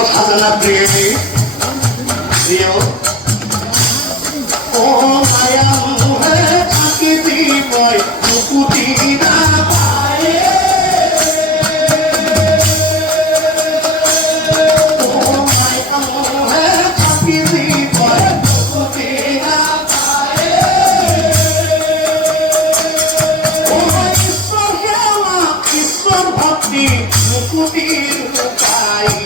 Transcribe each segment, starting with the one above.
Hazana Priya, Rio. Oh, Maya, Muhe, Akiti, Boy, Mukuti, Napaye. Oh, Maya, Muhe, Akiti, Boy, Mukuti, Napaye. Oh, Ishwar Yama, Ishwar Bhakti, Mukuti, Napaye.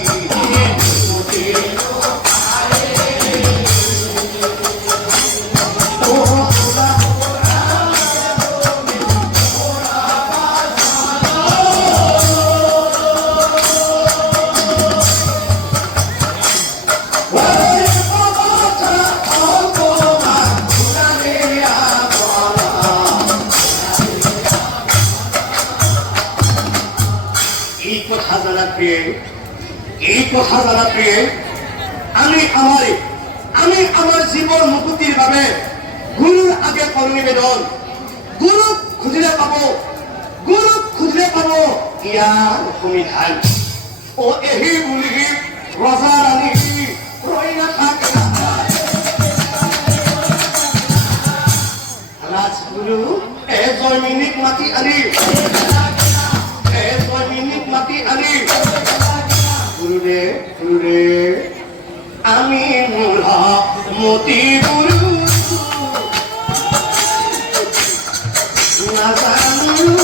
এই কথা জানা প্রিয়ে আমি আমার জীবন মুক্তির বাবে গুরুর আগে কর নিবেদন। গুরু খুঁজলে পাবো ইয়ার সুবিধান। ও এহি বুলি ৰজা ৰাণী ৰৈ নাথাকে ৰাজগুৰু জয়মিনীক মাতি আনি গুৰুদেৱ আমি মূঢ় মতি গুৰু নাজানো